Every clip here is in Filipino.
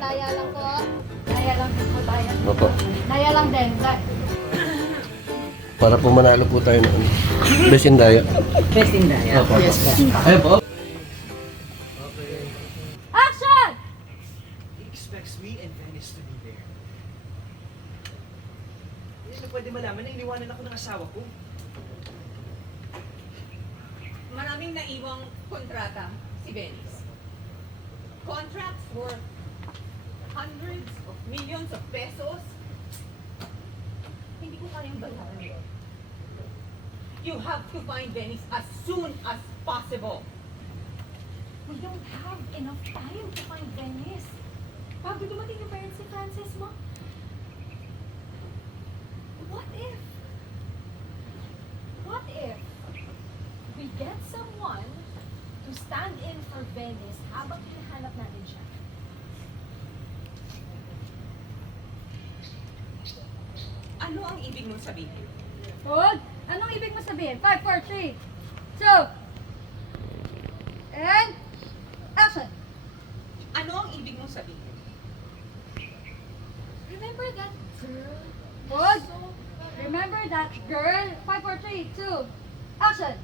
Dadaya lang po. Daya lang din po tayo. Opo. Daya lang din. Para po manalo po tayo ng Best in Daya. Best in Daya. Opo. Yes, po. Ayun po. Action! He expects me and Venice to be there. Hindi na pwede malaman na iniwanan ako ng asawa ko. Maraming naiwang kontrata si Venice. Contracts worth hundreds of millions of pesos. Hindi ko kayang bayaran yun. You have to find Venice as soon as possible. We don't have enough time to find Venice. Bago dumating yung parents si Francis mo. What if we get someone to stand in for Venice habang hinahanap natin siya? Ano ang ibig mong sabihin? Hold! Anong ibig mo sabihin? 5, 4, 3, 2, and action! Ano ang ibig mong sabihin? Remember that girl? Hold! Remember that girl? 5, 4, 3, 2, action!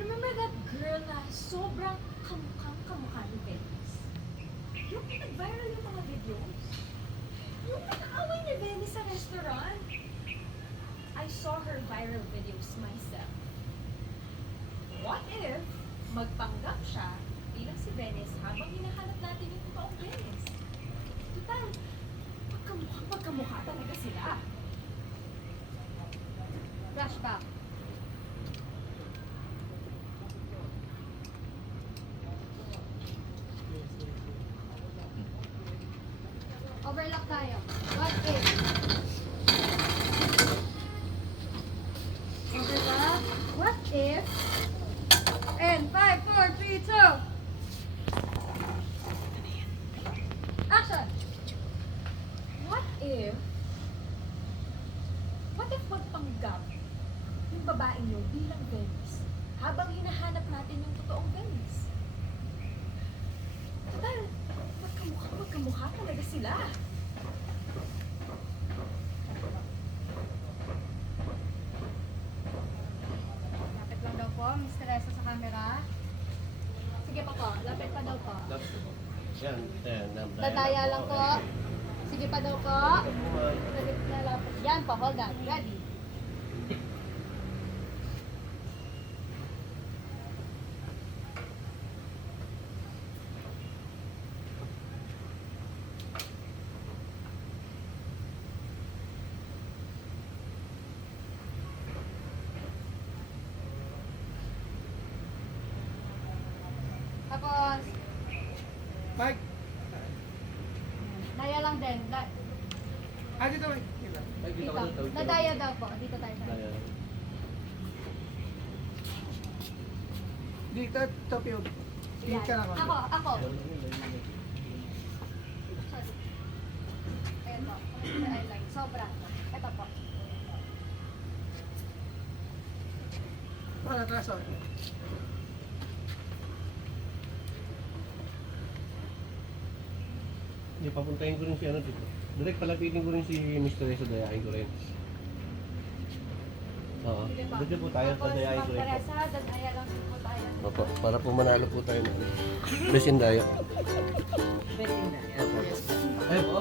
Remember that girl na sobrang kamukha ni Venice? Yung nag-viral yung mga videos? Yung nag-aaway ni Venice sa restaurant? I saw her viral videos myself. What if magpanggap siya bilang si Venice habang hinahanap natin yung totoong Venice? Total, pagkamukha talaga sila. Flashback. Overlock tayo. What if? Overlock. What if? And 5, 4, 3, 2. Action! What if magpanggap yung babae niyo bilang Venice habang hinahanap natin yung totoong Venice? Total, magkamukha talaga sila. Lapit lang daw po, Miss Teresa sa camera. Sige pa po, lapit pa daw po. Yan. Dadaya lang po. Sige pa daw po. Lapit na lapit. Yan po, hold on. Ready? Tapos, Mike! daya lang din. Dito Mike. Dito. Dadaya daw po. Dito tayo. Dito, Topio. Yan. Ako. Sorry. Ito. Eyeline. Sobra. Ito po. Para atraso. Hindi, papuntahin ko rin si ano dito. Direct palapitin ko rin si Mr. Teresa, dayain ko rin. Oo. Dito po tayo, Tapos, padayain ko Ma'am rin po. Teresa, dadaya lang din po tayo. Opo, para po manalo po tayo ng Best in Daya. Best in Daya. Opo. Yes, po. Ayun po.